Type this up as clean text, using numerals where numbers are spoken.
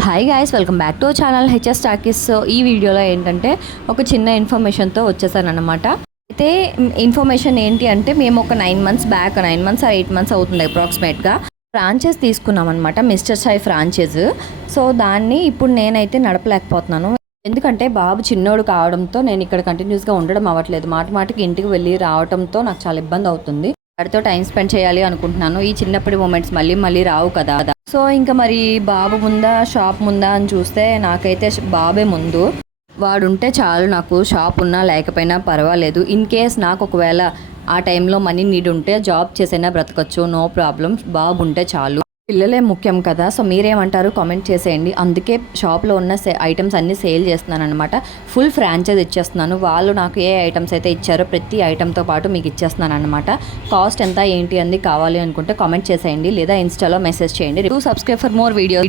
Hi guys, welcome back to channel HS talkies. So ఈ వీడియోలో ఏంటంటే ఒక చిన్న ఇన్ఫర్మేషన్తో వచ్చేసాను అనమాట. అయితే ఇన్ఫర్మేషన్ ఏంటి అంటే మేము ఒక 9 months back, 9 months or 8 months అవుతుంది అప్రాక్సిమేట్గా, ఫ్రాంచైజ్ తీసుకున్నాం అనమాట, మిస్టర్ సాయి ఫ్రాంచైజ్. సో దాన్ని ఇప్పుడు నేనైతే నడపలేకపోతున్నాను. ఎందుకంటే బాబు చిన్నోడు కావడంతో నేను ఇక్కడ కంటిన్యూస్గా ఉండడం అవ్వట్లేదు. మాటికి ఇంటికి వెళ్ళి రావడంతో నాకు చాలా ఇబ్బంది అవుతుంది. వాడితో టైం స్పెండ్ చేయాలి అనుకుంటున్నాను. ఈ చిన్నప్పటి మూమెంట్స్ మళ్ళీ రావు కదా. సో ఇంకా మరి బాబు ముందా షాప్ ముందా అని చూస్తే నాకైతే బాబే ముందు. వాడుంటే చాలు, నాకు షాప్ ఉన్నా లేకపోయినా పర్వాలేదు. ఇన్ కేస్ నాకు ఒకవేళ ఆ టైంలో మనీ నీడ్ ఉంటే జాబ్ చేసైనా బ్రతకచ్చు, నో ప్రాబ్లం. బాబు ఉంటే చాలు. పిల్లలే ముఖ్యం కదా. సో మీరేమంటారు కామెంట్ చేసేయండి. అందుకే షాప్లో ఉన్న ఐటమ్స్ అన్నీ సేల్ చేస్తున్నాను అనమాట. ఫుల్ ఫ్రాంచైజ్ ఇచ్చేస్తున్నాను. వాళ్ళు నాకు ఏ ఐటమ్స్ అయితే ఇచ్చారో ప్రతి ఐటమ్తో పాటు మీకు ఇచ్చేస్తున్నాను అనమాట. కాస్ట్ ఎంత ఏంటి అంది కావాలి అనుకుంటే కామెంట్ చేసేయండి, లేదా ఇన్స్టాలో మెసేజ్ చేయండి. Do subscribe for more video.